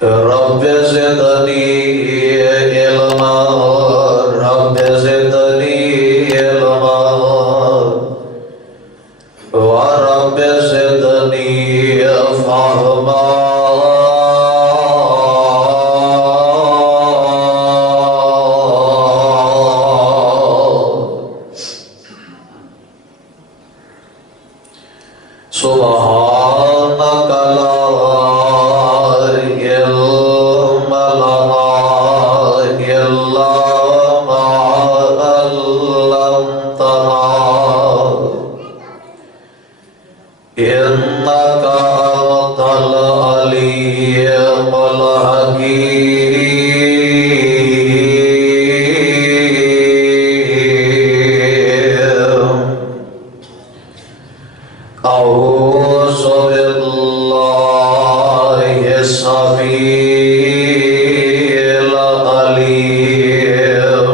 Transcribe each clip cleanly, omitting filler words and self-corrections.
رب زدنی علما رب زدنی علما ورب زدنی فهما سبحانك لا علم لنا إلا ما علمتنا إنك أنت العليم الحكيم أعوذ بالله السميع العليم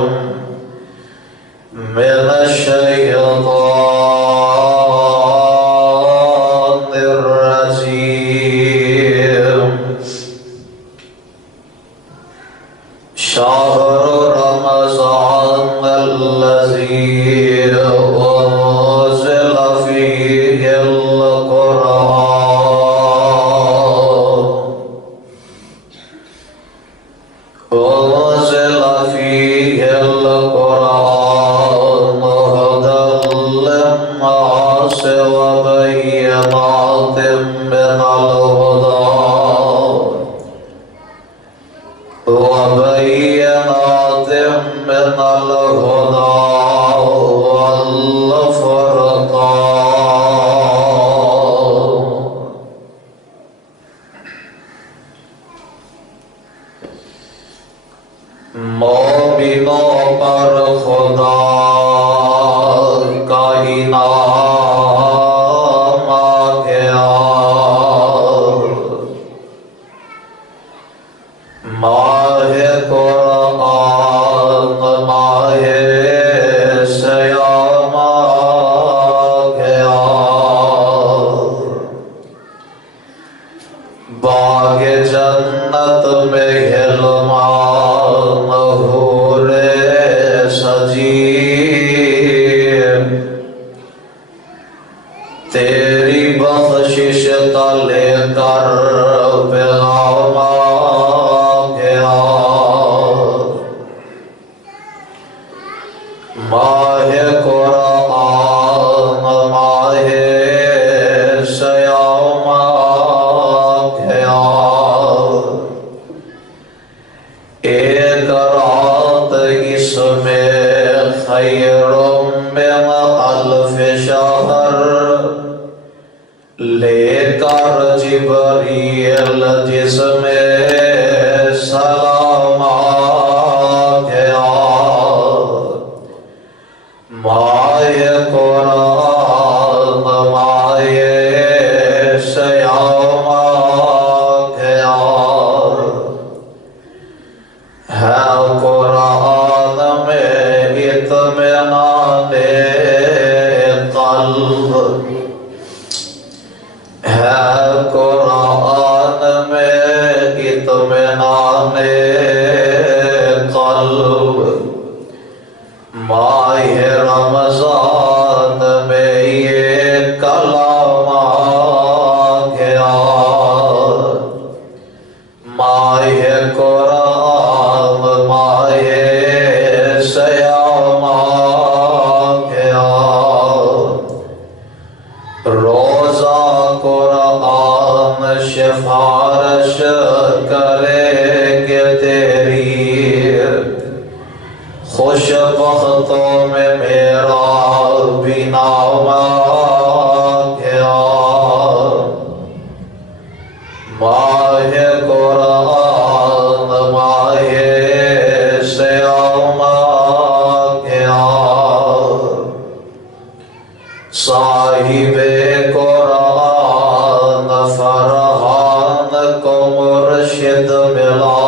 من الشيطان الرجيم شهر رمضان الذي أنزل فيه القرآن أنزل فيه القرآن هدى للناس وبينات من الهدى والفرقان مومنوں پر خدا کا انعام آ گیا ماہ قرآن ماہ صیام آ گیا باغ جنت میں ہلمان حور سجی تیری بخشش کا لے کر پیغام آ گیا ماہ قرآن ماہ صیام آ گیا ایک رات اس میں خیر من الف شہر لے کر جبریل جس میں سلام آ گیا ماہ قرآن ماہ صیام آ گیا ہے قرآن میں اطمینان قلب ہے قرآن میں اطمینان قلب ماہ رمضان میں یہ کلام آ گیا ماہ قرآن ماہ صیام آ گیا روزہ قرآن سفارش کرے گے تیری خوش بختوں میں میرا بھی نام آ گیا ماہ قرآن ماہ صیام آ گیا صاحب قرآن فرحان کو مرشد ملا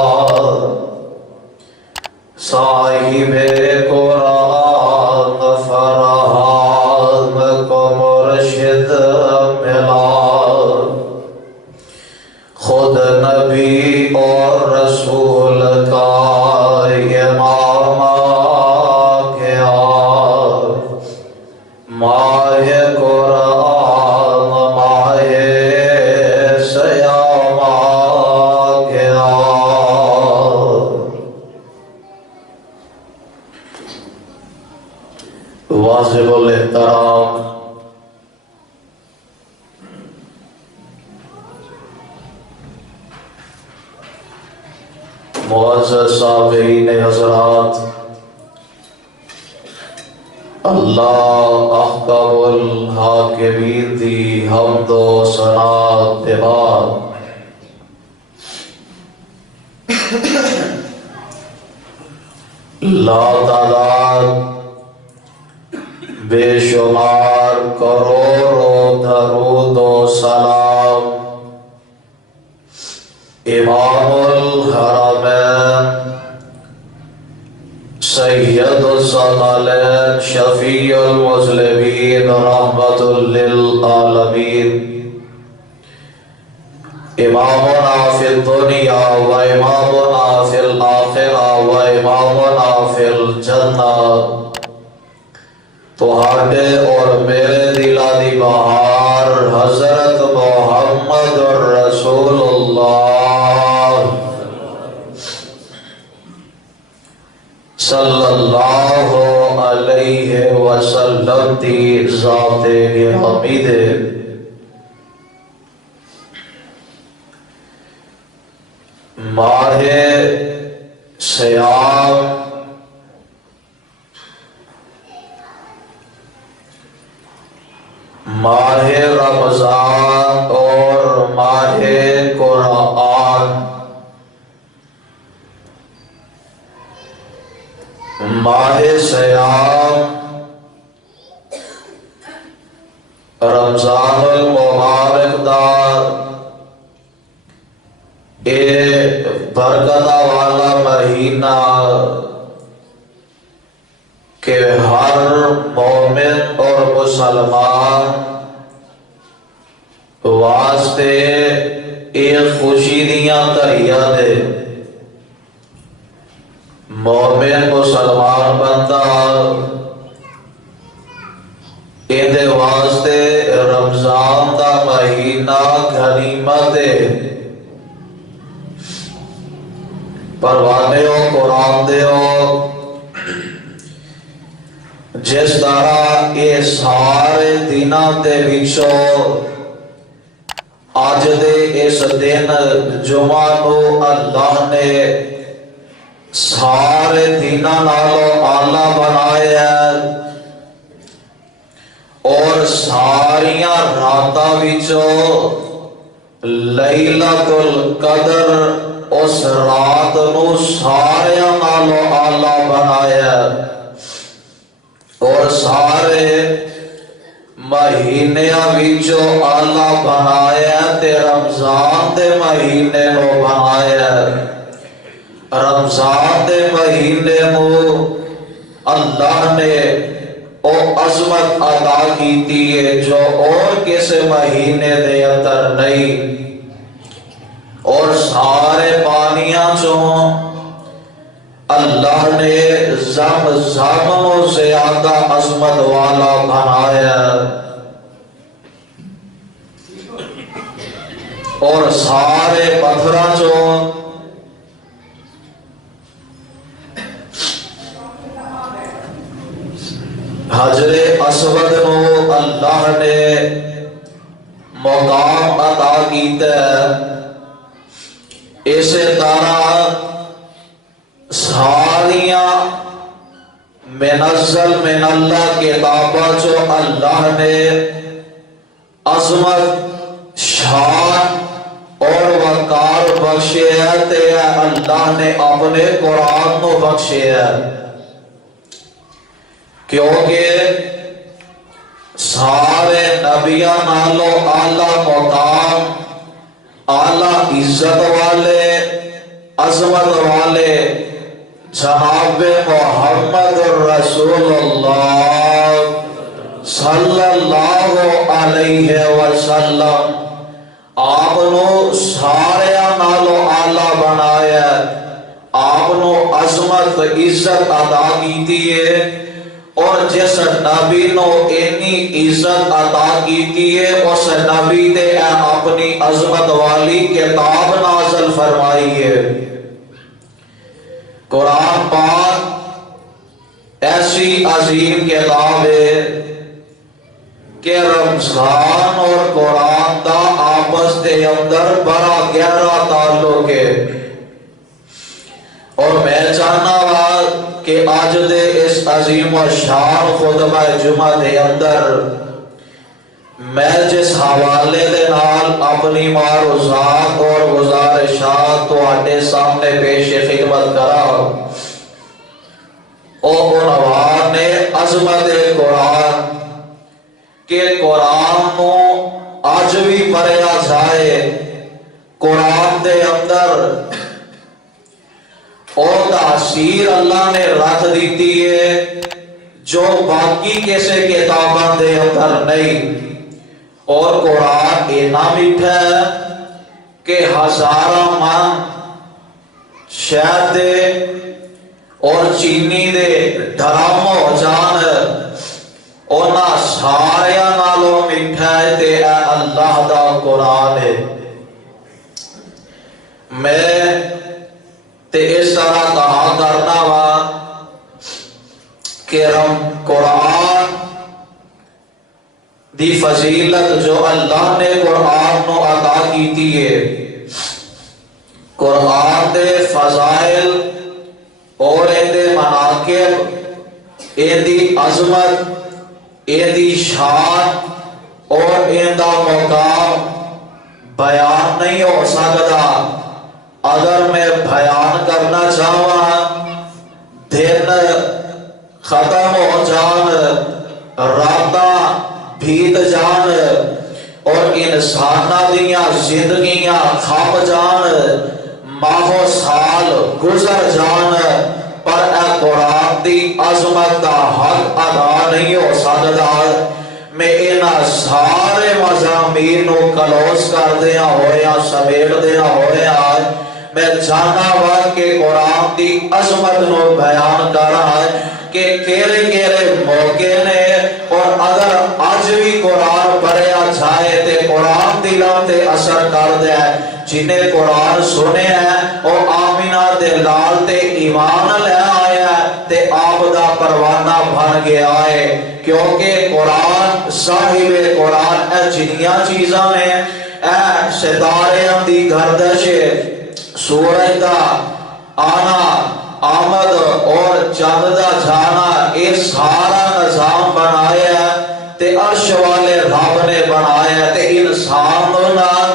صاحب قرآن فرحان کو مرشد ملا خود نبی واجب الاحترام معزز سامعین حضرات، اللہ احکم الحاکمین دی حمد و ثنا کے بعد لا تعداد بے شمار کروڑوں درود و سلام امام الحرمین سید الثقلین شفیع المذنبین رحمت للعالمین امامنا فی الدنیا و امامنا فی الآخرہ و امامنا فی الجنہ تہاڈے اور میرے دلا دی بہار حضرت محمد رسول اللہ صلی اللہ علیہ وسلم دی ذات گرامی دے ماہ سیام ماہ رمضان اور ماہ قرآن ماہ سیام رمضان المبارک دا اے برکت والا مہینہ کہ ہر مومن اور مسلمان واسطے ایک خوشی دیاں تہیا دے مومن مسلمان بندہ ایدے واسطے رمضان دا مہینہ غنیمت ہے پروانے ہو قرآن دے ہو جس طرح یہ سارے دنوں دے وچوں آج دے اس دن جمعہ نو اللہ نے سارے دنوں نالوں اعلیٰ بنایا اور ساریاں راتاں وچوں لیلۃ القدر اس رات نو ساریاں نالوں اعلیٰ بنایا اور سارے مہینیاں وچوں اعلیٰ بنایا تے رمضان دے مہینے نو بنایا رمضان دے مہینے نو اللہ نے او عظمت عطا کیتی ہے جو اور کسی مہینے دے اندر نہیں اور سارے پانیاں چوں اللہ نے زمزم و زیادہ عظمت والا بنایا اور سارے پتھراں چوں حجر اسود نو اللہ نے مقام عطا کیتا ہے اسی طرح ساریاں منزل من اللہ کتابہ جو اللہ نے عظمت شان اور وقار بخشے ہے تے اللہ نے اپنے قرآن کو بخشے ہے کیونکہ سارے نبیاں نالو اعلیٰ مقام اعلیٰ عزت والے عظمت والے جناب محمد رسول اللہ صلی اللہ علیہ وسلم آپ نو سارے نالو اعلیٰ بنایا آپ نو عظمت عزت عطا کیتی ہے اور جس نبی نو انی عزت عطا کیتی ہے اس نبی نے اپنی عظمت والی کتاب نازل فرمائی ہے قرآن پاک ایسی عظیم کتاب ہے کہ رمضان اور قرآن دا آپس دے اندر بڑا گہرا تعلق ہے، اور میں چاہنا وا کہ آج دے اس عظیم و شان خطبہ جمعہ دے اندر میں جس حوالے دے نال اپنی معروضات اور گزارشات تواڈے سامنے پیش خدمت کرا، اور عنوان نے عظمت قرآن کہ قرآن کو آج بھی پڑھیا جائے۔ قرآن دے اندر اور تاثیر اللہ نے رکھ دیتی ہے جو باقی کسی کتاباں دے اندر نہیں، اور قرآن اتنا میٹھا ہے کہ ہزاراں من شہد دے اور چینی دے ڈرام ہو جان، اونا ساریا نالوں میٹھا ہے تے اے اللہ دا قرآن ہے۔ میں تے اس طرح کہا کرنا وا کہ قرآن دی فضیلت جو اللہ نے قرآن نو عطا کیتی ہے، قرآن دے فضائل اور اندے مناقب، اندی عظمت، اندی شان اور اندہ مقام بیان نہیں ہو سکتا۔ اگر میں بیان کرنا چاہواں دن ختم ہو جان، راتاں بیت جان، اور انساناں دیاں زندگیاں کھپ جان، ماہ و سال گزر جان، پر اے قرآن دی عظمت دا حق ادا نہیں ہو سکتا۔ میں انہاں سارے مضامین نو کلوز کر دیا ہویا، سمیٹ دیا ہویا، میں جانا وا کہ قرآن دی عظمت نو بیان کر رہا ہے کہ کیرے کیرے موقع نے، اور اگر آج بھی قرآن پڑھیا جائے تے قرآن دلوں تے اثر کر دے۔ جنہیں قرآن سنے ہیں اور آمینہ دے لال تے ایمان لے آیا تے آپ دا پروانہ بن گیا ہے، کیونکہ قرآن صاحب قرآن اے جنیاں چیزاں میں اے ستاریاں دی گردش، سورج دا آنا آمد اور چاند دا جانا، اے سارا نظام بنایا تے عرش والے رب نے بنایا، تے انسان نال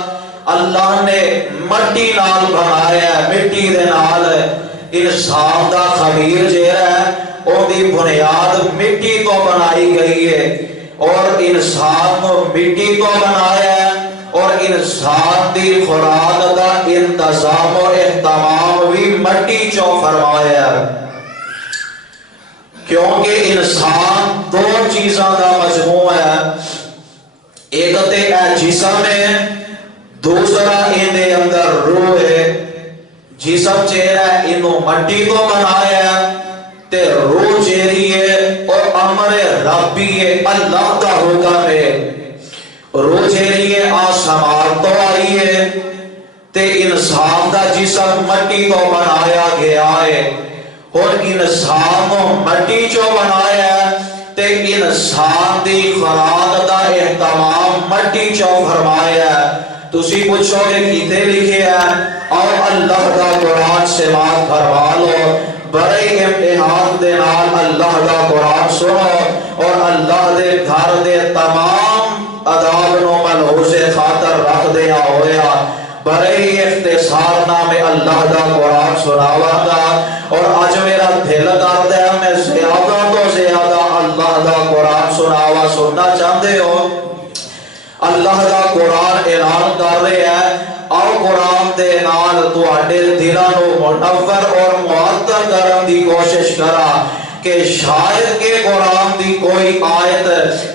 اللہ نے مٹی نال بنایا، مٹی دے نال انسان دا خبیر جیڑا ہے او دی بنیاد مٹی تو بنائی گئی ہے، اور انسان کو مٹی تو بنایا ہے، اور انسان دی خوراک دا انتظام و اہتمام بھی مٹی چو فرمایا ہے، کیونکہ انسان دو چیزاں دا مجموعہ ہے، ایک تے اے جسم ہے، دوسرا ان دے اندر روح ہے۔ جسم چہرہ ہے انہوں مٹی کو بنایا تے روح چہری ہے اور امر ربی ہے، اللہ کا حکم ہے۔ روح چہری ہے آسمان تو آئی ہے تے انسان دا جسم مٹی کو بنایا گیا ہے، اور انسان کو مٹی چو بنایا تے انسان دی خوراک دا اہتمام مٹی چو فرمایا۔ تسی پوچھو کہ کیتے لکھے ہیں، اور اللہ دا قرآن سے بات فرما لو، بڑے امتحان دے نال اللہ دا قرآن سنو، اور اللہ دے گھر دے تمام آداب نو ملحوظ خاطر رکھ دیا ہویا، بڑے اختصار نامے اللہ دا قرآن سناوا گا، اور آج میرا دل کر دیا میں زیادہ تو زیادہ اللہ دا قرآن سناوا۔ سننا چاہتے ہو؟ اللہ دا قرآن اعلان کر رہے ہیں، اور قرآن دے نال تواڈے دلاں نو منور اور معطر کرن دی کوشش کرا کہ شاید کہ قرآن دی کوئی آیت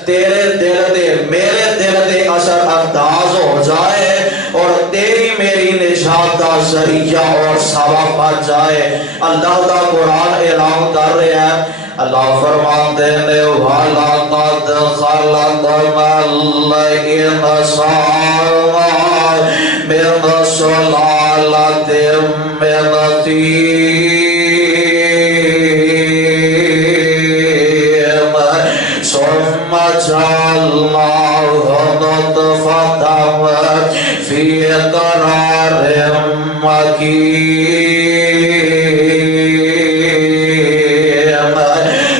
تیرے دل دے میرے دل دے اثر انداز ہو جائے اور تیری میری نجات دا ذریعہ اور سبب بن جائے۔ اللہ دا قرآن اعلان کر رہے ہیں، اللہ فرماتے ہیں وَلَقَدْ خَلَقْنَا الْإِنسَانَ مِنْ سُلَالَةٍ مِنْ طِينٍ حكيم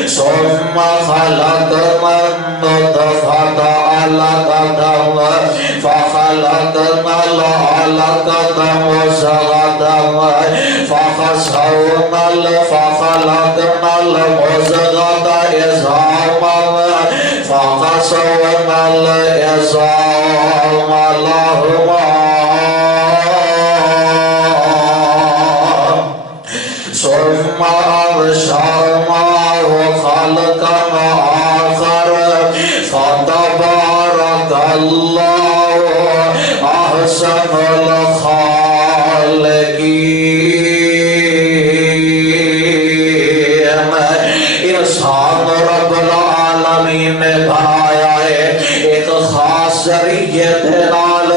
ثم خلقنا النطفة علقة فخلقنا العلقة مضغة فخلقنا المضغة عظاما فكسونا العظام لحما ثم أنشأناه خلقا آخر فتبارك الله أحسن الخالقين. انسان رب العالمین نے بنایا ہے ایک خاص ذریعے دے نال.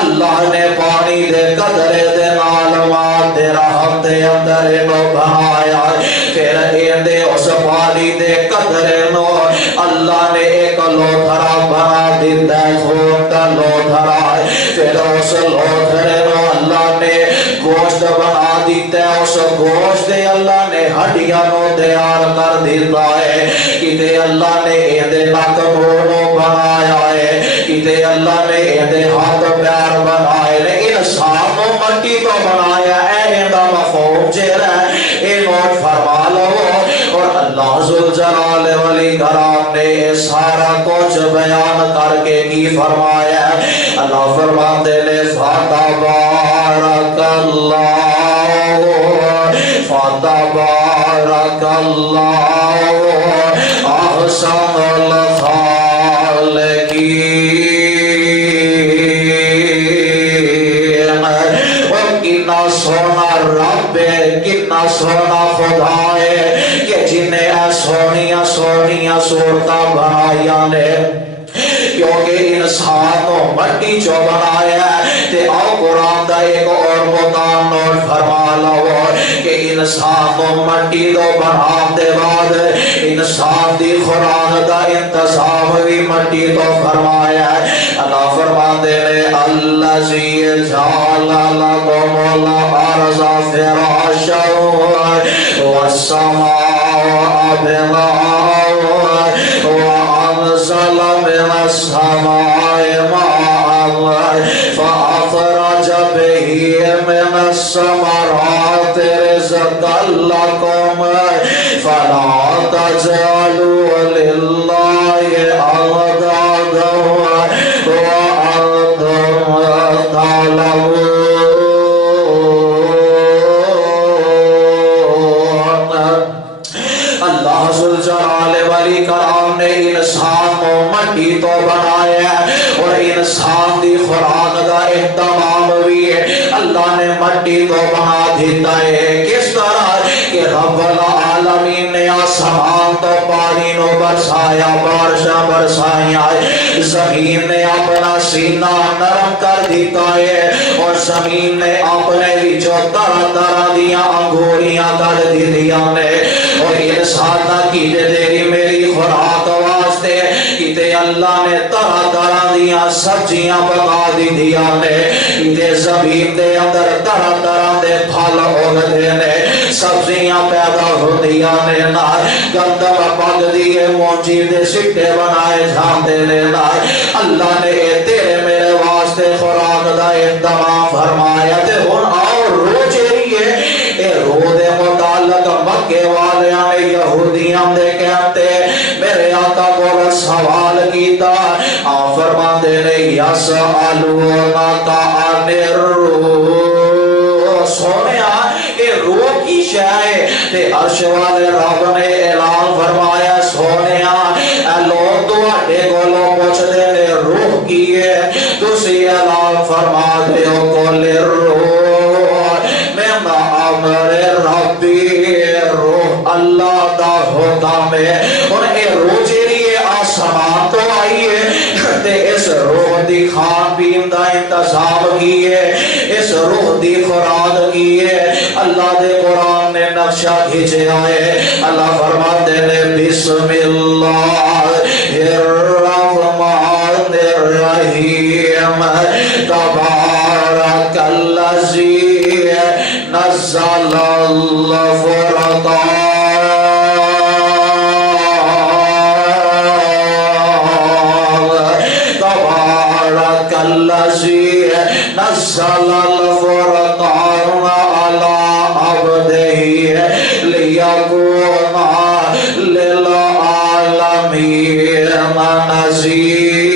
اللہ نے پانی دے قدرے دے نال ماں دے رحم دے اندر انو بنایا. پھر ایندے اس پانی دے قدرے نو اللہ نے ایک لوتھرا بنا دیتا ہے، خون کا لوتھرا ہے. پھر اس لوتھرے نو اللہ نے گوشت بنا دیتا ہے. اس گوشت دے اللہ نے ہڈیاں نو تیار کر دیتا ہے. کتے اللہ نے ایندے نک منہ بنایا ہے، کتے اللہ نے ایندے ہاتھ پیر بنائے. لیکن انسان کو مٹی تو بنایا ہے. ایندا مفہوم جیڑا ہے اے نوٹ فرما لو. اور اللہ ذوالجلال والاکرام نے سارا کچھ بیان کر کے کی فرمایا. اللہ فرماتے نے فتبارک اللہ احسن الخالقین. اور کتنا سونا رب ہے، کتنا سونا خدا ہے کہ جنہیں سونیاں سونیاں صورتاں بنائیاں نے. کیونکہ انسان کو مٹی چو بنایا ہے. تے آؤ قرآن دا ایک اور مقام نوٹ فرما لو کہ انسان کو مٹی تو بنا دے بعد انسان دی خوراک دا انتظام بھی مٹی تو فرمایا ہے. اللہ فرماتے ہیں الذی جعل لکم الارض فراشا والسماء بناء وأنزل من السماء ماء فأخرج به من الثمرات رزقا لكم فلا تجعلوا لله أندادا وأنتم تعلمون. اللہ ذوالجلال والاکرام نے انسان کو مٹی تو بنایا ہے اور انسان دی خوراک دا اہتمام بھی ہے. اللہ نے مٹی تو بنا دیتا ہے. کس طرح کہ رب العالمین نے آسمان تو پانی نو برسایا، بارشاں برسائیاں. زمین نے اپنا سینہ نرم کر دیتا ہے اور زمین نے اپنے وچوں طرح طرح دیاں انگوریاں کر دیاں نے. اور انسان کی تیری میری خوراک واسطے کتے اللہ نے طرح طرح دیاں سبزیاں پکا دیاں نے. کتے زمین دے اندر طرح طرح دے پھل اگدے نے، سبزیاں پیدا ہوندیاں نے. گندم پک دیے مونجی دے سٹے بنائے جاندے نے. اللہ نے تیرے میرے واسطے خوراک دا اہتمام فرمایا. تے ہن آؤ رو چیری ہے اے رو دے متعلق مکے والیاں نے یہودیاں دے کہتے میرے آقا کو سوال کیتا. آپ فرماتے نے یسألونک عن الروح. سونیا اے روح کی شے تے عرش والے رب نے اعلان فرمایا سونیا اے لوگ تواڈے کولوں پوچھدے نے روح کی ہے، تسی اعلان فرما دیو کل روح من امر ربی. روح اللہ دا حکم ہے. اور اے روح جیڑی آسمان تو آئی ہے تے اس روح دی کھان پین دا انتظام کیے، اس روح دی خوراک کیے. اللہ دے قرآن نے نقشہ کھینچا ہے. اللہ فرماتے نے بسم اللہ الرحمن الرحیم تبارک الذی نزل الفرقان تبارك الذي نزل الفرقان على عبده ليكون للعالمين نذيرا.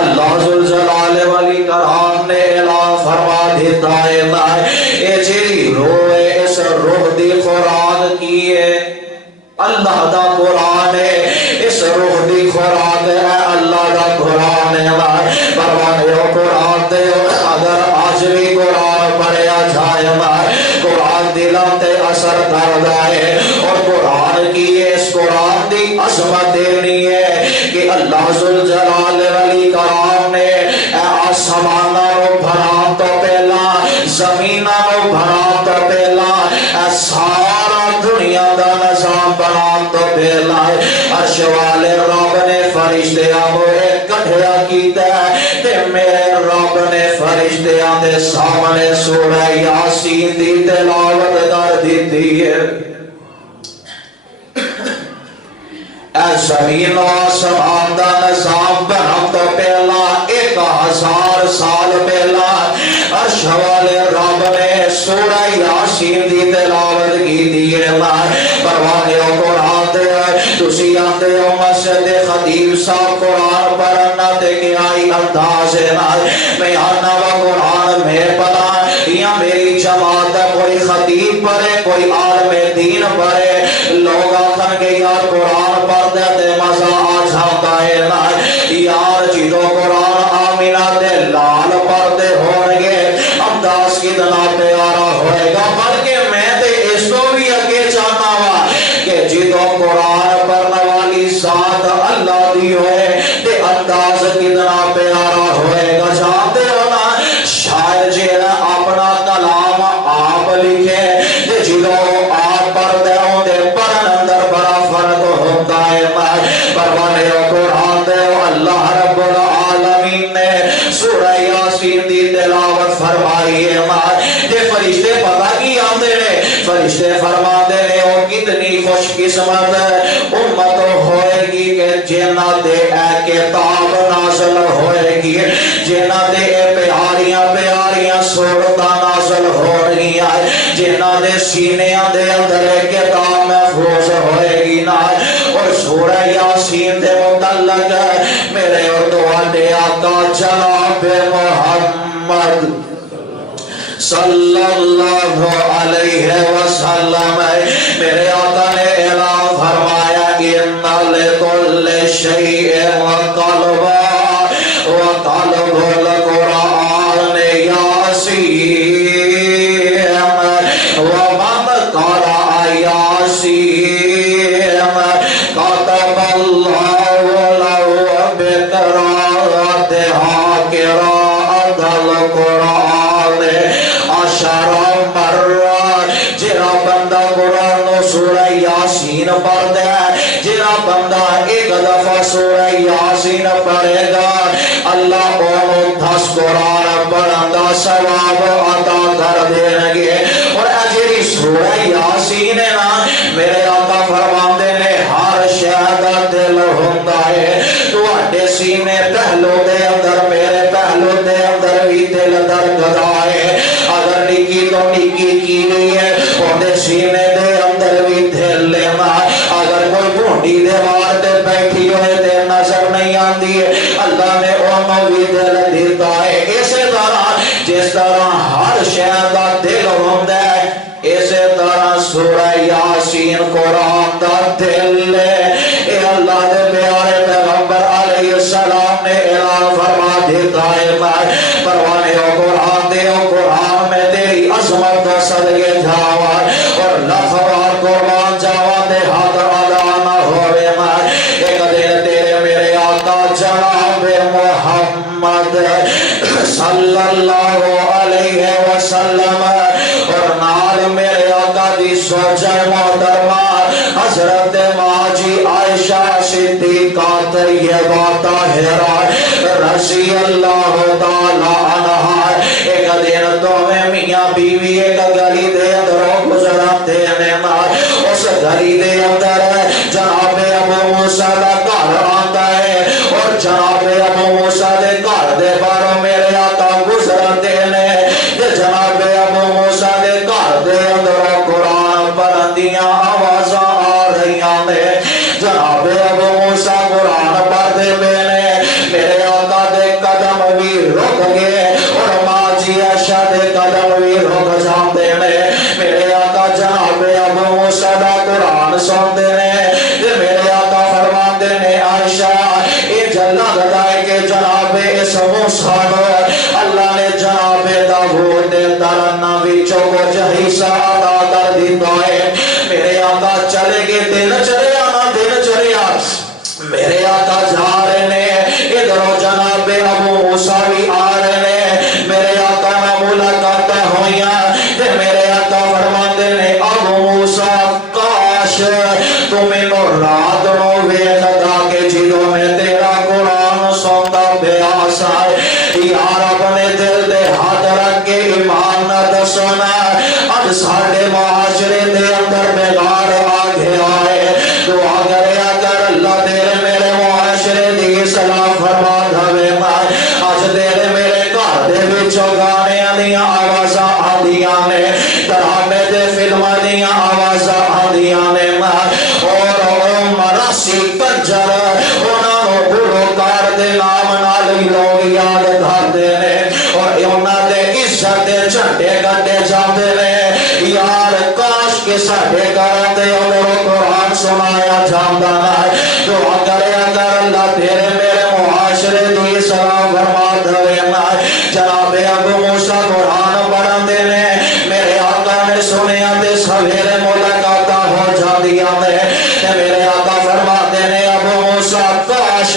اللہ ذوالجلال والاکرام نے اعلان فرما دیتا ہے اے جیڑی روئے اس روح دی خوراک کی ہے اللہ دا قرآن ہے اس روح دی خوراک ہے اللہ دا قرآن ہے پروانے ہو قرآن دے اگر آج بھی قرآن پڑھیا جائے قرآن دلوں تے اثر کردا ہے اور قرآن کی اس قرآن دی عظمت دینی ہے کہ اللہ ذوالجلال والاکرام نے آسماناں نو بھران تو پہلا زمیناں نو بھران تو پہلا سارا دنیا دا نظام بنان تو پہلا عرش والے رب نے فرشتیاں کو اکٹھا کیتا ہے تے میرے رب نے فرشتیاں دے سامنے سورہ یاسین دی تلاوت کر دیتی ہے. اے زمین و آسمان دا نظام بنان تو پہلا 1000 سال پہلا عرش والے رب نے سورہ یاسین دی تلاوت کی دیئے پروانے ہو قرآن دے تسی آتے ہو مسجد خطیب صاحب قرآن پڑھنا تے کہ آئی انداز ہے میں آنا و قرآن میں پڑھا یا میری جماعت کوئی خطیب پڑھے کوئی عالم دین پڑھے لوگ آخر کے یار قرآن پڑھ دیتے مزہ آ جاتا ہے یار جدو قرآن آمینہ دے لال پردے ہوئے انداز کتنا پیارا ہوئے گا بلکہ میں تے اس کو بھی اگے چاہتا ہوا کہ جدو قرآن پڑھنے والی ذات اللہ دی ہوئے تے انداز کتنا پیارا ہوئے گا جانتے ہو نا شاید جینا اپنا کلام آپ لکھے تے جدو آپ پڑھتے ہوں تے پڑھن اندر بڑا فرق ہوتا ہے پروانے ہو قرآن دے اللہ رب العالمین نے سورہ یاسین دی تلاوت فرمائی ہے تے فرشتے پتہ کی آندے نے فرشتے فرما دے نے او کتنی خوش قسمت امت ہوئے گی کہ جنہ دے اے کتاب نازل ہوئے گی جنہ دے اے پیاریاں پیاریاں سورتاں نازل ہو رہی ہیں جنہ دے سینے دے اندر کتاب محفوظ ہوئے گی نا اور سورہ یاسین دے متعلق میرے اور تواڈے آقا جناب محمد صلی اللہ علیہ وسلم میرے آقا نے اعلان فرمایا ان لکل شیء وقلبا وقلب القرآن یاسین ومن قرأ یاسین كتب الله له بقراءتها قراءة القرآن 10 مرات جرا بندہ قرآن و سورہ یاسین پڑھ دے جرا بندہ ایک دفعہ سورہ یاسین پڑھے گا اللہ انہوں 10 قرآن پڑھن دا ثواب عطا کر دیں گے اور اجری سورہ یاسین ہے نا میرے آقا فرماندے نے ہر شہد دل ہوتا ہے تو اڈے سینے پہلو دے اندر میرے پہلو دے اندر بھی دل درگدا ہے اگر نکی تو نکی کی نہیں ہے اندر سینے دے اندر بھی دل لینا اگر کوئی بھونڈی دے وار دے بیٹھی ہوئے دے نظر نہیں آندی ہے اللہ نے انہوں بھی دل دیتا ہے اسی طرح جس طرح ہر شہد دل ہوتا ہے اسی طرح سورہ یاسین قرآن دا دل ہے اے اللہ دے پیارے پیغمبر علیہ السلام نے اعلان فرما دیتا ہے پروانے ہو قرآن دے ہو قرآن میں تیری عظمت کا صدقے جاوا اور لفظات قربان جاوا دے حد ادا نہ ہوئے ایک دن تیرے میرے آقا جناب محمد صلی اللہ علیہ وسلم اور نال میرے آقا دی سوچ محترمہ حضرت ماجی عائشہ صدیقہ طیبہ طاہرہ رضی اللہ تعالی عنہا ایک دن دونوں میاں بیوی ایک گلی دے اندروں گزرتے ہیں اس گلی دے اندر جناب ابو موسیٰ کا گھر آتا ہے اور جناب ابو موسیٰ دے گھر دے باروں میرے آقا گزرتے ہیں جناب ابو موسیٰ دے گھر دے اندروں قرآن پڑھندیاں آوازاں آ رہی ہیں جناب ابو موسیٰ قرآن پڑھتے پہنے میرے آقا دے قدم بھی رک گئے اور ماں جی عائشہ دے قدم بھی رک جاتے ہیں میرے آقا جناب ابو موسیٰ دا قرآن سنتے ہیں میرے آقا فرماتے ہیں عائشہ یہ جلنا گدائے کہ جناب اس موسیٰ کو اللہ نے جناب داؤد دے ترنا وچوں کچھ حصہ عطا کر دیتا ہے میرے آقا چلے گئے دن چلے آنا دن چلے آ میرے آقا جا رہے ہیں ادھروں جناب ابو موسیٰ بھی آ رہے ہیں میرے آقا میں ملاقات ہوئیاں میرے آقا فرماتے ہیں ابو موسیٰ کاش تمہیں نو رات نو ویخ دا کے جدوں میں تیرا قرآن سنتا بیاسا یار اپنے دل دے ہاتھ رکھ کے ایمان نہ دسنا اب ساڑھے معاشرے دے اندر بگاڑ آ گیا ہے دعا کرے اگر اللہ تیرے میرے معاشرے دی سلام فرما دھوے مائے آج تیرے میرے گھر دے وچوں گانے دیاں آوازاں آدیاں نے ڈرامے دے فلماں دیاں آوازاں آدیاں نے اور مراسی کنجر انہاں نوں گلوکار دے نام نال لوگ یاد کردے نے اور انہاں دے عزت دے جھنڈے گڈے جاندے نے یار کاش کے ساڈے گھراں دے اندر قرآن سنایا جاندا ہے دعا کرے اگر اللہ تیرے میرے معاشرے دی سلام فرما دے جناب ابو موسیٰ قرآن پڑھندے نے میرے آقا نے سنیا تے سویرے ملاقات ہو جاندیاں نے میرے آقا فرماتے نے ابو موسیٰ کاش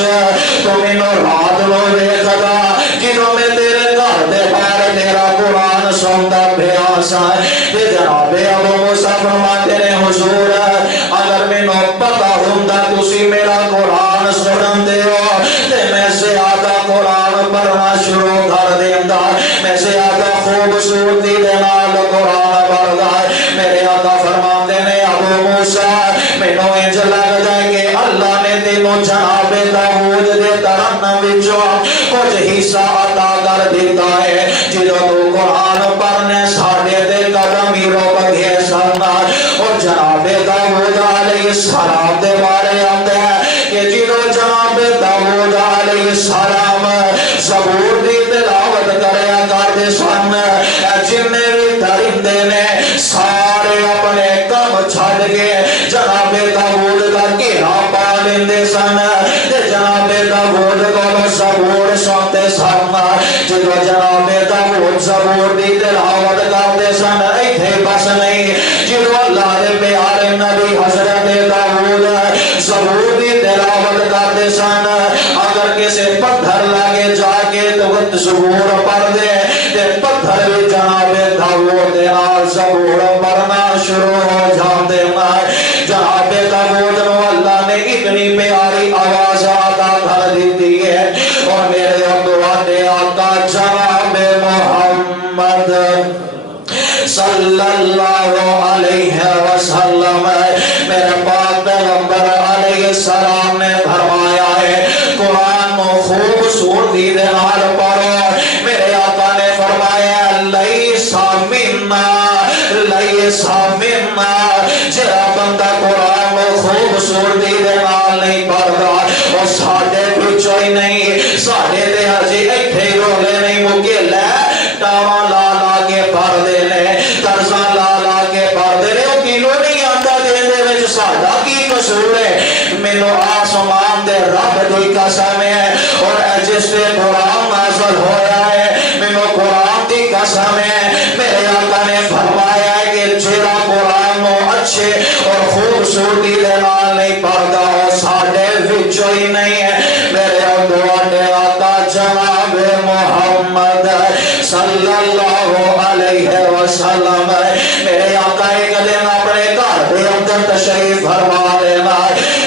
تمہیں نو رات نو ویکھدا جدوں میں تیرے گھر دے باہر تیرا قرآن سنتا پیاسا ہے جناب ابو موسیٰ فرماتے نے حضور اگر میں نو پتا ہوندا تسی میرا قرآن سنندے ہو تے میں زیادہ قرآن پڑھنا شروع کر دیندا میں زیادہ خوبصورتی دے نال قرآن پڑھدا میرے آقا فرماتے نے ابو موسیٰ مینوں انج لگدا ہے کہ اللہ نے تینوں جناب داؤد دے ترنم وچوں کچھ حصہ عطا کر دیتا ہے جدوں تو قرآن پڑھنے ساڈے تے قدم ہی رک گئے سن اور جناب داؤد علیہ السلام دے بارے آتا ہے کہ جدوں جناب داؤد علیہ السلام زبور دی تلاوت کریا کرتے سن جنے بھی درندے نے سارے اپنے کم چھڈ کے جناب داؤد دا گھیرا پا لیندے سن جناب داؤد کو زبور سنتے سن جدوں جناب داؤد زبور دی تلاوت کرتے سن ایتھے بس نہیں جدوں اللہ دے پیارے نبی حضرت داؤد زبور دی تلاوت کرتے سن اگر کسی پتھر لگے جا کے تو زبور پڑھ دے تے پتھر بھی جناب داؤد دے نال زبور پڑھنا شروع ہو جاندے جناب داؤد نو اللہ نے اتنی پیاری آواز عطا کر دیتی ہے اور میرے ابوادے آقا جناب محمد صلی اللہ علیہ وسلم میرے پاک پیغمبر علیہ السلام نے فرمایا ہے قرآن کو خوبصورتی دے نال پڑھو میرے آقا نے فرمایا لیسا منا جڑا بندہ قرآن کو خوبصورتی دے نال نہیں پڑھدا اور ساڈے وچوں ہی نہیں ساڈے تے ہجے ایتھے رولے نہیں مکے لے ٹاواں لا لا کے پڑھدے نے طرزاں لا لا کے پڑھدے نے او کینوں نہیں آندا دے وچ ساڈا کی قصور ہے مینوں آسمان دے رب دی قسم ہے اور جس تے قرآن نازل ہویا ہے مینوں قرآن دی قسم ہے میرے آقا نے فرمایا ہے کہ جڑا قرآن نو اچھے اور خوبصورتی دے نال نہیں پڑھدا او ساڈے وچوں ہی نہیں ہے میرے دعانے آقا جناب محمد صلی اللہ علیہ وسلم میرے آقا ایک دن اپنے گھر دے اندر تشریف فرما لینا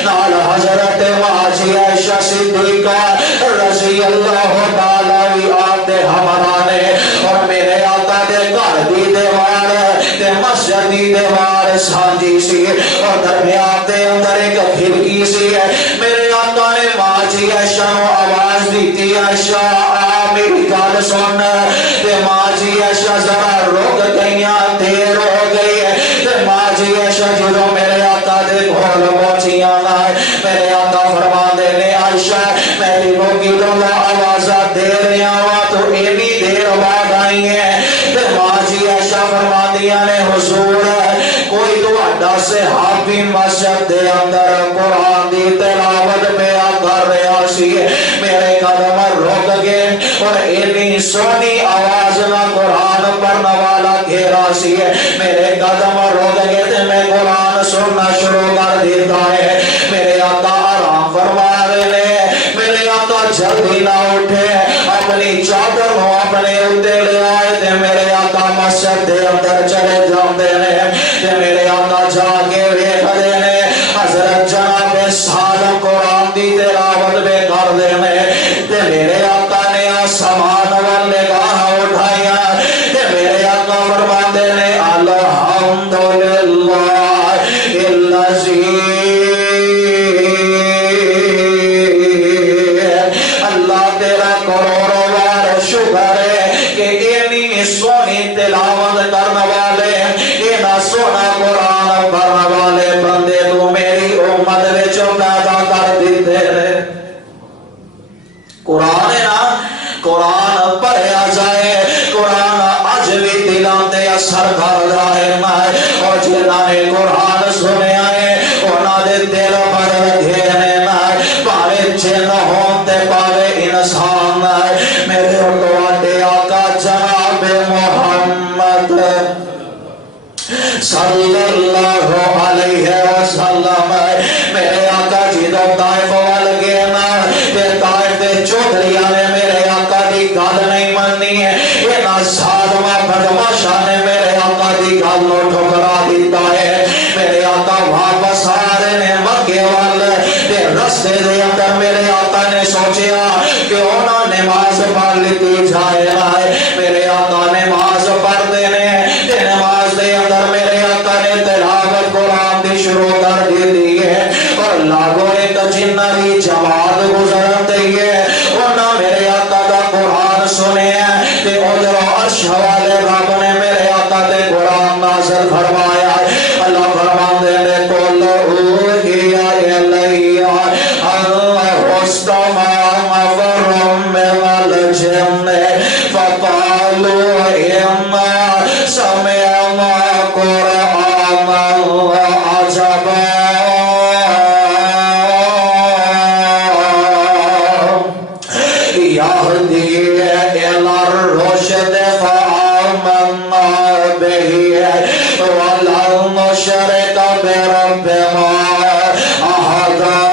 نال حضرت ماں جی عائشہ صدیقہ رضی اللہ تعالی آتے ہمارے اور میرے آقا دے گھر دی دیوار تے مسجد دی دیوار سانجی سی اور درمیان دے اندر ایک کھڑکی سی میرے آقا نے ماں جی عائشہ نو آواز دیتی عائشہ میری گل سن تے ماں جی عائشہ ذرا رک گئیاں دیر ہو گئی تے ماں جی عائشہ جدوں میرے آقا دے کول پہنچیاں میرے آقا فرماندے نے عائشہ میری روکی تو آواز دے رہا وا تو اینی دیر بعد آئی ہے تے ماں جی عائشہ فرماندیاں نے حضور کوئی تہاڈا صحابی مسجد دے اندر قرآن دی تلاوت پیا کر رہا سی میرے قدم رک گئے اور اینی سونی آواز نہ قرآن پڑھنے والا گھیرا سی میرے قدم رک گئے تے میں قرآن سننا شروع کر دیتا ہے میرے آقا آرام فرما رہے میرے آقا جلدی نہ اٹھے اپنی چادر کو اپنے اتے لے آئے تے میرے آقا مسجد دے اندر چلے جاندے نے تے میرے آقا جا کے ویکھدے نے حضرت جناب سالم قرآن دی تلاوت بے کر دے نے تے میرے آقا نے آسمان ول نگاہ اٹھایا تے میرے آقا فرماندے نے الحمدللہ الذی اللہ تیرا کروڑوں بار شکر ہے کہ اینی سونی تلاوت کرنے والے اینا سونا قرآن پڑھنے والے بندے تو میری امت وچ پیدا کر دیتے ہیں قرآن ہے نا قرآن پڑھیا جائے قرآن اج بھی دلاں تے اثر کر رہا ہے اور جنہاں نے قرآن سنیا ہے انہاں دے دل بدل گئے ہیں پاوے جن ہون تے پاوے انسان میرے اور تواڈے آقا جناب محمد صلی اللہ علیہ وسلم میرے آقا جی دو طائف وال گئے نا تے طائف دے چودھریاں نے میرے آقا دی گل نہیں مننی ہے انہاں ظالماں بدماشاں نے میرے آقا دی گل نو ٹھکرا دیتا ہے میرے آقا واپس آ رہے نے مکے وال تے رستے دے اندر میرے آقا نے سوچیا کہ انہاں نماز پڑھ لیتی جائے میرے آقا نماز پڑھتے نے تے نماز دے اندر میرے آقا نے تلاوت قرآن دی شروع کر دی ہے اور لاگو ایک جنہ دی جماعت گزرن دی ہے انہاں میرے آقا دا قرآن سنے تے ادھر عرش والے رب نے میرے آقا تے قرآن نازل فرمایا اللہ فرماندے نے قل اوحی الی ان استمع نفر من الجن فقالوا انا سمعنا قرآنا عجبا يهدي إلى الرشد فآمنا به ولن نشرك بربنا أحدا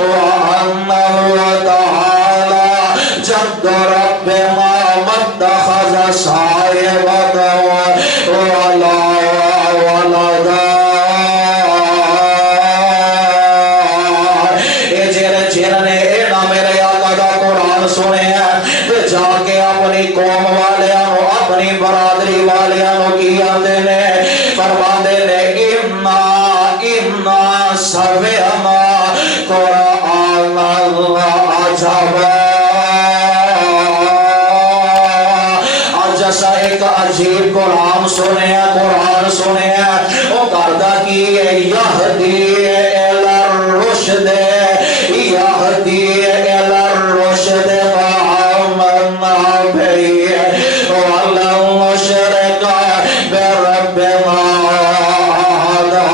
وأنه تعالى جد ربنا ما اتخذ صاحبة ولا ولدا جا کے اپنی قوم والیاں اپنی برادری والیاں کی آتے نے فرماندے نے انا سمعنا قرآن عجبا آج ایسا ایک عجیب قرآن سنے وہ کردہ کی یہدی الی الرشد یہدی الی الرشد فآمنا به ولن نشرک بربنا احدا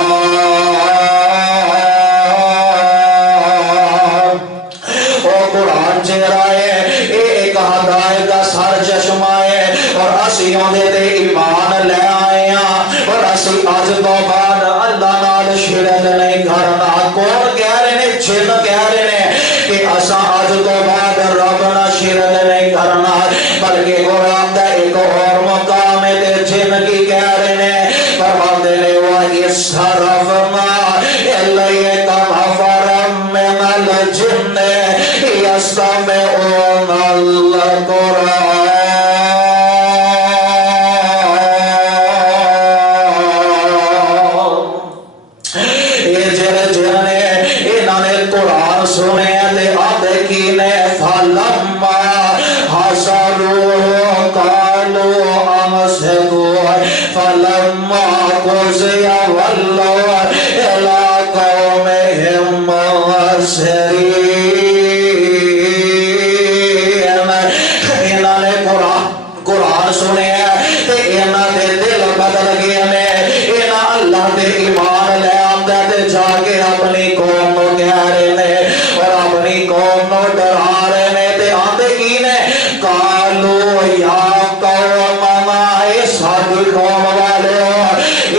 وہ قرآن چہرہ ہے ایک ہدایت کا سر چشمہ ہے اور اسی اندے تے ایمان لے آئے ہیں اور اسی آج تو بعد اللہ نال شرک نہیں کرنا کون کہہ رہے نے پھر جن نے انہوں نے قرآن سنے تے آدھے کی نے فلما حسروا قالوا امسكوا فلما قضي ولوا الى قومهم منذرين. انہوں نے قرآن سنے تے انہوں دے دل بدل گئے نے. انہاں اللہ دے ایمان لے آمدے تے جا کے اپنی قوم کو کہہ رہے نے اور اپنی قوم کو ڈرا رہے نے تے آندے کی نے قالو یا قومنا اے ساڈی قوم والو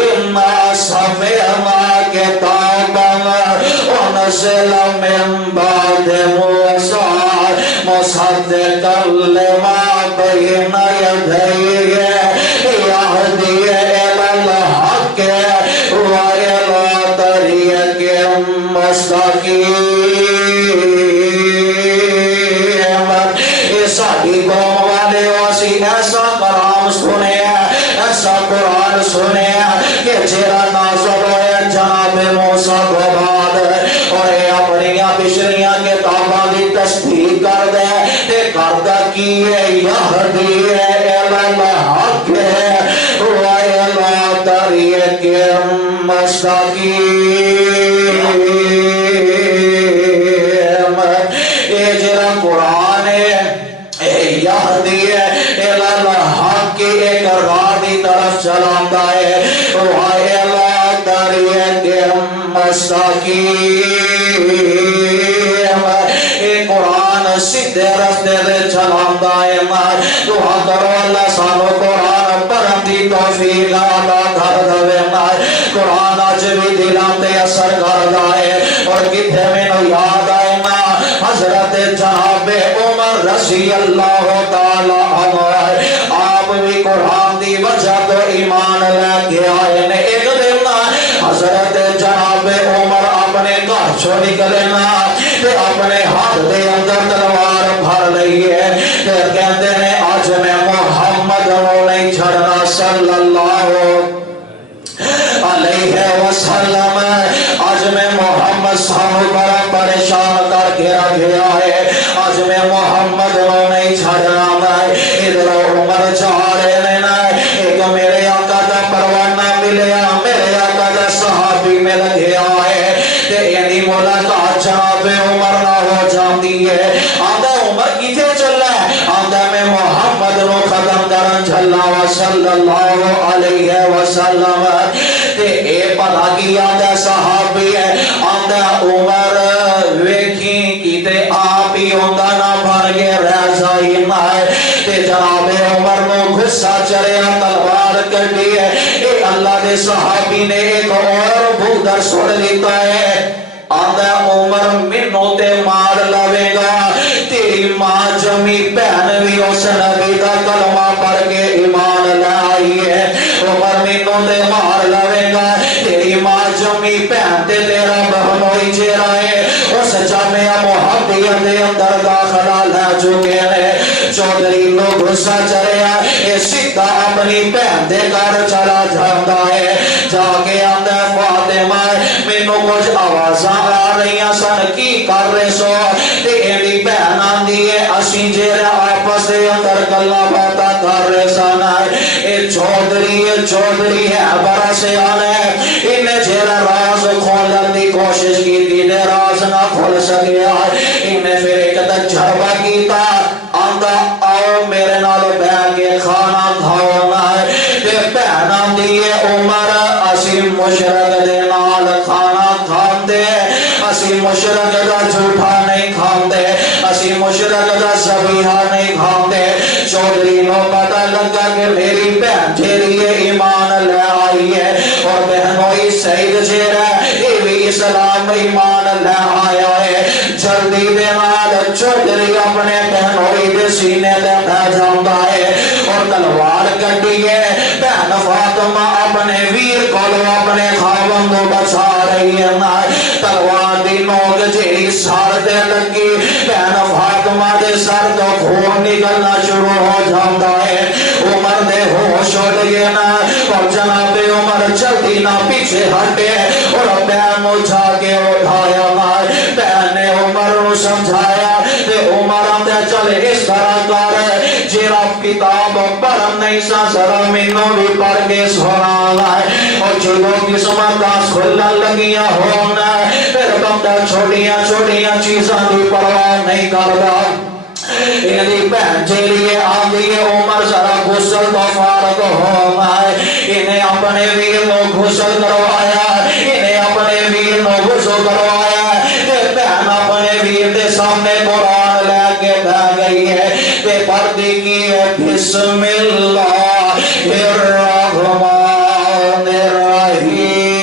انا سمعنا کتابا انزل من بعد موسیٰ مصدقا لما بین یدیہ یہدی الی الحق وإلى طريق مستقيم. ساڈی قوم والے اسی ایسا کلام سنے ایسا قرآن سنے کہ جیڑا نازل ہویا جناب موسیٰ کو بعد اور اپنی پچھلیاں کتاباں دی تصدیق کر دے تے کردا کی ہے یہدی الی الحق وإلى طريق مستقيم. اے جڑا قرآن ہے یہدی الی الحق ایک راہ دی طرف چلاندا ہے وإلى طريق مستقيم. اے قرآن سیدھے راستے تے چلاندا ہے. دعا کرو اللہ سانو قرآن پڑھن دی توفیق عطا کر دے. قرآن اج بھی دلاں تے اثر کردا ہے اور کتھے مینوں یاد آئے نا حضرت جناب عمر رضی اللہ تعالی عنہ آپ بھی قرآن دی وجہ تو ایمان لے کے آئے نے. ایک دن حضرت جناب عمر اپنے گھر چوں نکلے نا تے اپنے ہاتھ دے اندر تلوار بھر لئی ہے تے کہندے نے اج میں محمد نوں نہیں چھڑنا صلی اللہ علیہ وسلم. آج میں محمد سانو بڑا پریشان کر کے رکھیا ہے. آج میں محمد نوں نہیں چھڑنا. میں ادھر عمر جا رہے نا ایک میرے آقا دا پروانہ ملیا میرے آقا دا صحابی مل گیا ہے تے اینی ملاقات جناب عمر نہ ہو جاندی ہے. آندا عمر کیتے چلا ہے؟ آندا میں محمد نو ختم کرن چلا صلی اللہ علیہ وسلم. تے اے پتہ کی آندا صحابی ہے. آندا عمر ویکھی کیتے آپ ہی ہوندا نہ بھر کے رہ جائی نہ تے جناب عمر نو غصہ چڑھیا تلوار کڈی ہے. اے اللہ دے صحابی نے ایک اور بودر سن لیتا ہے. آندا عمر مینوں تے مار لوے گا تیری ماں جمی بہن بھی اس نبی دا کلمہ پڑھ کے ایمان لے آئی ہے. عمر مینوں تے مار لوے گا تیری ماں جمی بہن تے تیرا بہنوئی چہرہ ہے اس جامعہ محمدیہ دے اندر داخلہ لے چکے ہیں. چودھری نو غصہ چڑھیا اے سیدھا اپنی بہن دے گھر چلا جاندا ہے. جا کے آندا فاطمہ مینوں کچھ آوازاں آ رہی سن کی کر رہے سو تے ایڈی بہن آندی ہے اسی جیڑا آپس دے اندر گلاں باتاں کر رہے سن. اے چودھری ہے بڑا سیاح ہے. انہیں جیڑا راز کھولن دی کوشش کی تھی تے راز نہ کھول سکیا. انہیں پھر ایک تجربہ کیتا. آندا آؤ میرے نال بیٹھ کے کھانا کھاؤنا ہے تے بہن آندی ہے عمر اسی مشرک دے نال کھانا کھاندے اسی مشرک دا جھوٹا نہیں کھاندے اسی مشرک دا ذبیحہ نہیں کھاندے. چودھری نو پتہ لگا کہ میری بہن جیڑی ایمان لے آئی ہے اور بہنوئی سعید جیڑا یہ بھی اسلام ایمان لے آیا ہے. جلدی دے نال چودھری اپنے بہنوئی دے سینے دے بہ جاندا ہے اور تلوار کڈی ہے. بہن فاطمہ اپنے ویر کولو اپنے خاوند کو بچا رہی ہے. تلوار دی نوک جیڑی سر تے لگی بہن فاطمہ دے سر تو خون نکلنا شروع ہو جاندا ہے. عمر دے ہوش اڑ گئے نا اور جناب عمر جلدی نہ پیچھے ہٹے اور بہن نو جا کے کتاب پڑھ نہیں سا ذرا مینوں بھی پڑھ کے سنا اور جدوں قسمت کھلن لگیاں ہونا پھر بندہ چھوٹیاں چھوٹیاں چیزاں دی پرواہ نہیں کردا انہی بہن کے لیے آدھی عمر ذرا غسل تو فارغ ہونا ہے انہیں اپنے ویر نو غسل کروایا انہیں اپنے ویر نو غسل کروایا بہن اپنے ویر دے سامنے قرآن لے کے بہ گئی ہے تے پڑھتی کی ہے بسم اللہ الرحمن الرحیم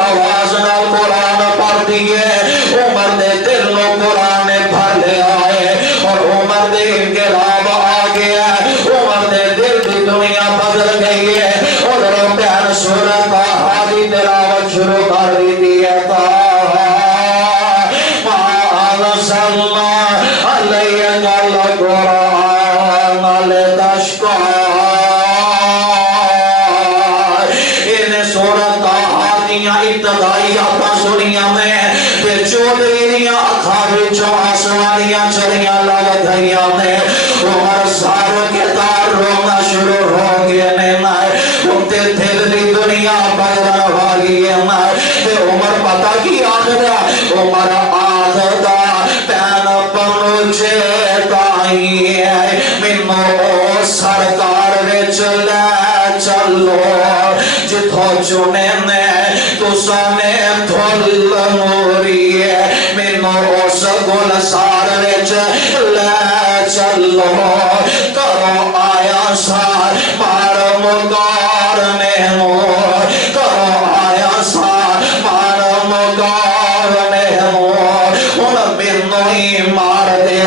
آواز نہ قرآن پڑھ دیئے عمر دے دل نو قرآن پڑھ لے آئے اور عمر دے انقلاب آ گیا عمر دے دل دی دنیا بدل گئی ہے اور بہن سورت حادی تلاوت شروع کر دی ہے ما انزلنا علیک القرآن لتشقى ابتدائی آتا سنیا میں تے چودریاں اکھا بچوں آسمانیاں چڑیاں لگ گئیاں میں عمر سار کے تار رونا شروع ہو گئے نائے انتے دل دی دنیا بدلن والی نائے تے عمر پتہ کی آخرہ عمر آخدہ پین پنوچے تائی ہے منو سرکار وچ لے چلو جتھو چنے نے تو سانے دھول نوری ہے مینوں اس گل سار وچ لے چلو کرو آیا سار مار مگار مہمور کرو آیا سار مار مگار مہمور ان مینوں ہی مار دے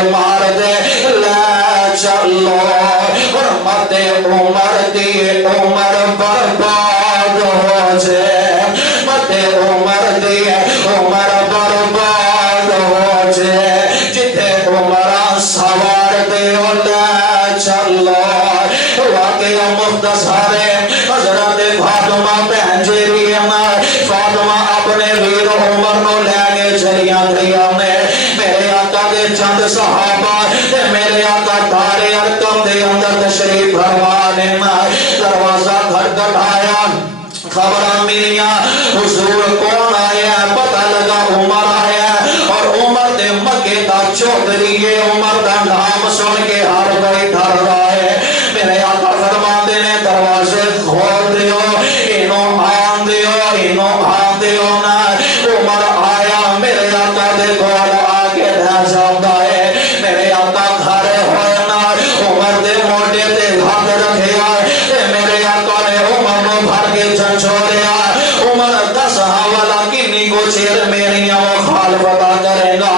لے چلو اور مدے عمر دی عمر برباد ہو جائے مدے عمر دی عمر برباد ہو جائے جتے عمر سوار دے لے چلو واقعہ مختصر ہے حضرت فاطمہ بہن جیری فاطمہ اپنے ویر عمر نو لے کے چلیاں گئیاں نے میرے آقا دے چند صحابہ میرے آقا دارے ارکم دے اندر تشریف فرمانے دروازہ کھٹکھٹایا خبریں ملیاں حضور کون آیا پتہ لگا عمر آیا اور عمر دے مکے دا چودھری ہے عمر دا نام سن کے ہر کوئی ڈر رہا ہے میرے آقا فرماتے نے دروازے کھول دیو انہوں آن دیو نا عمر آیا میرے آقا دے گھر آگے رہ جاتا ہے میرے آقا گھر ہوئے نا عمر دے موٹے دے ہاتھ رکھے آئے میرے آقا نے عمر نو بھر کے جن چھوڑیا عمر 10 حوالہ کنی کو چیر میریاں مخالفتہ کرے گا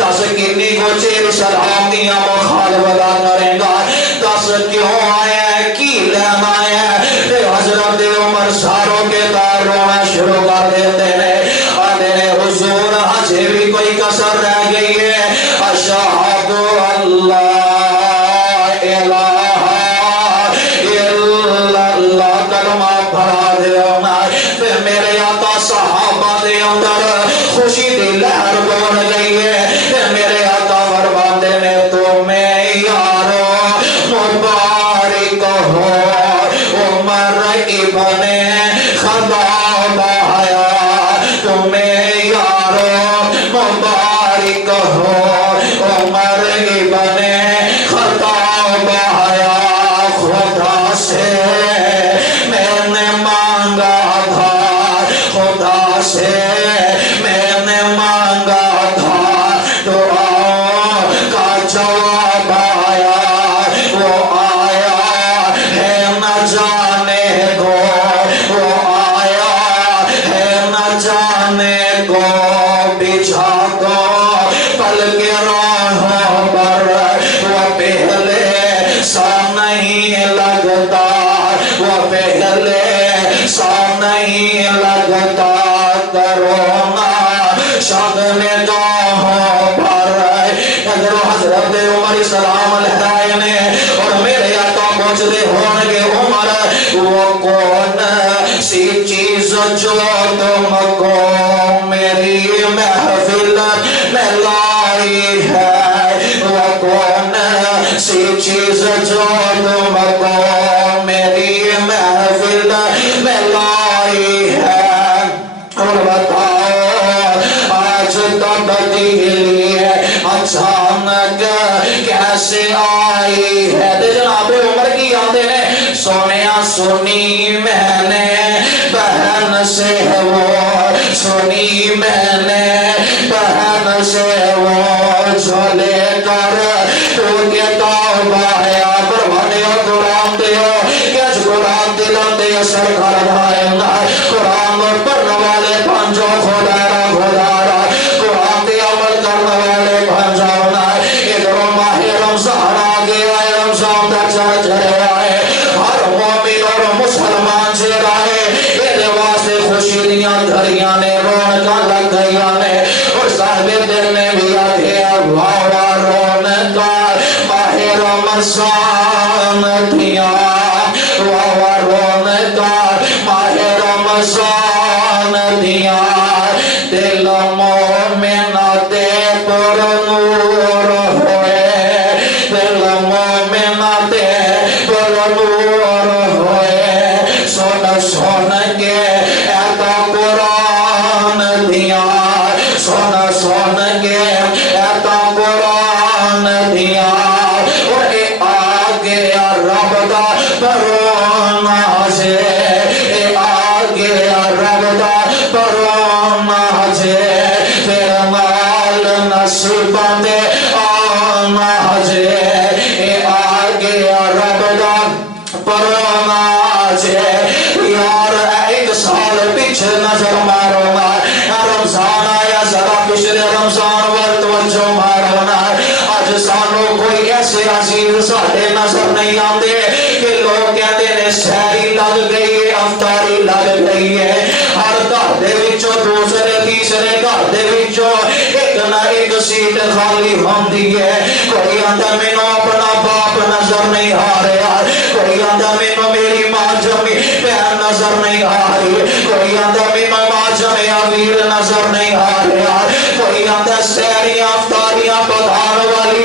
10 کنی کو چیر سلامتیاں مخالفتہ کرے گا 10 کیوں آیا ہے کی لینا ہے حضرت عمر ساروں کے تار رونا شروع کر دیتے ہیں آدھے حضور ہجے بھی کوئی کسر رہ گئی ہے اشہد اللہ الہ الا اللہ کلمہ پڑھا دینا پھر میرے آقا صحابہ دے اندر خوشی دی لہر بن گئی ہے پھر میرے آقا فرماتے نے تمہیں یارو مبارک ہو عمر ابن نہیں لگتا وہ پہلے سا نہیں لگتا کرونا شگن گاہوں پر حضرت عمر سلام علیہ نے اور میرے آقا پہنچتے ہونگے عمر وہ کون سی چیز جو تم کو میری محفل میں لائی ہے وہ کون سی چیز جو تم کو میری محفل میں لائی ہے اور بتاؤ آج تبدیلی اچانک کیسے آئی ہے جناب عمر کی یادیں نے سونیا سنی میں نے بہن سے وہ سنی میں نے بہن سے وہ جو لے کر تو کتاب ہے پروانے اور قرآن دیو کیج قرآن دلان دیو سرکار بھائینا قرآن پڑھنے والے پانچوں خدارا خدارا قرآن دی عمل کرنے والے پانچونا ادھر ماہ رمضان آگے آئے رمضان تک چل چلے آئے ہر مومن اور مسلمان سے رہے یہ واسطے خوشی دیاں دھریاں نے رونکاں لگ گئیاں نے اور صاحب دل نے بھی آگے واوا رونکاں ماہ رمضان دیا واوا رونکاں ماہ رمضان دیا دل مومن دے پر نور ہوئے دل مومن دے پر نور ہوئے سن سن کے ایتا قرآن دیا سن سن کے ایتا قرآن دیا اور اے آگے رب دا پروانہ سے اے آگے رب دا پروانہ سے پھر مال نصیبہ دے آنا سے اے آگے رب دا پروانہ سے یار ایک سال پیچھے نظر مارو گا رمضان آیا ذرا پچھلے رمضان وقت وجہ مارو نا آج سانوں کوئی ایسے عزیز ساڑھے نظر نہیں آندے کہ لوگ کہتے ہیں سہری لگ گئی ہے افطاری لگ گئی ہے ہر گھر دے وچوں دوسرے تیسرے گھر دے وچوں ایک نہ ایک سیٹ خالی ہوندی ہے کوئی آندہ مینوں اپنا باپ نظر نہیں آ رہا کوئی آندہ مینوں میری ماں جمی پہن نظر نہیں آ رہی کوئی آندہ مینوں ماں جمی آویر نظر نہیں آ رہا کوئی آندہ سہریاں افطاریاں پدھار والی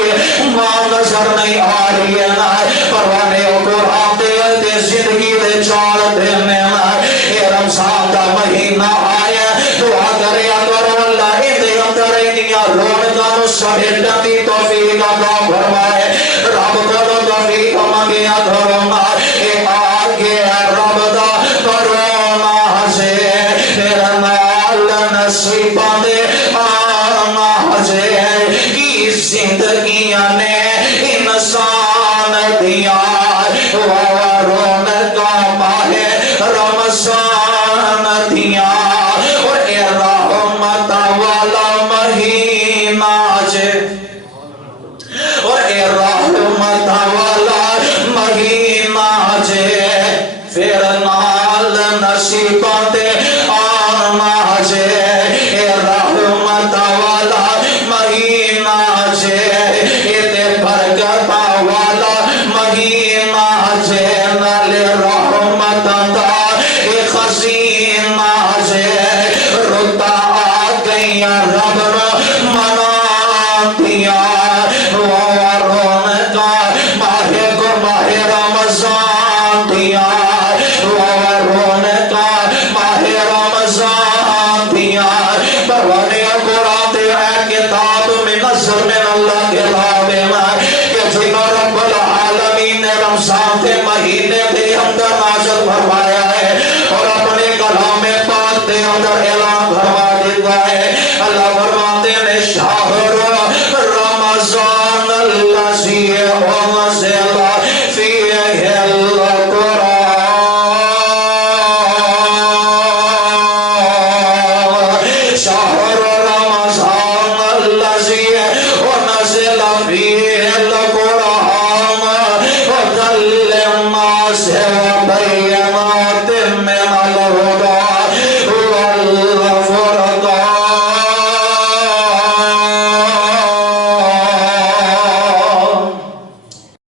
ماں نظر نہیں آ رہی ہے نا پروانے قرآن دے زندگی دے چار دن میں یہ رمضان دا مہینہ آیا دعا کریا کرو اللہ اندے اندر انیا رونکانو سمیٹن دی توفیق عطا فرمائے رب کو توفیق مانگیا کرو اے آگے رب دا کرونا سے میرا نال نصیبہ دے آنا سے کی زندگیاں نے انسان دیا رونکا ماہ رمضان دیا اور اے رحمت والا مہینہ جے اور اے رحمت والا مہینہ جے پھر نال نصیبہ دے آنا جے اے رحمت والا مہینہ جے اے دے برکت والا مہینہ جے نال رحمت دا اے خزینہ جے رتا آ گئی رب رو منا دیا رونکا ماہ کو ماہ رمضان دیا رونکا ماہ رمضان دیا پروانے قرآن دے اے کتاب میں نظر میں اللہ کے لابے میں کہ جنہوں رب العالمین نے رمضان کے مہینے دے اندر نازل فرمایا ہے اور اپنے کلام پاک دے اندر اعلان فرما دیتا ہے اللہ فرماتے ہیں شہر رمضان الذی انزل فیہ القرآن شہر رمضان الذی انزل فیہ القرآن سوا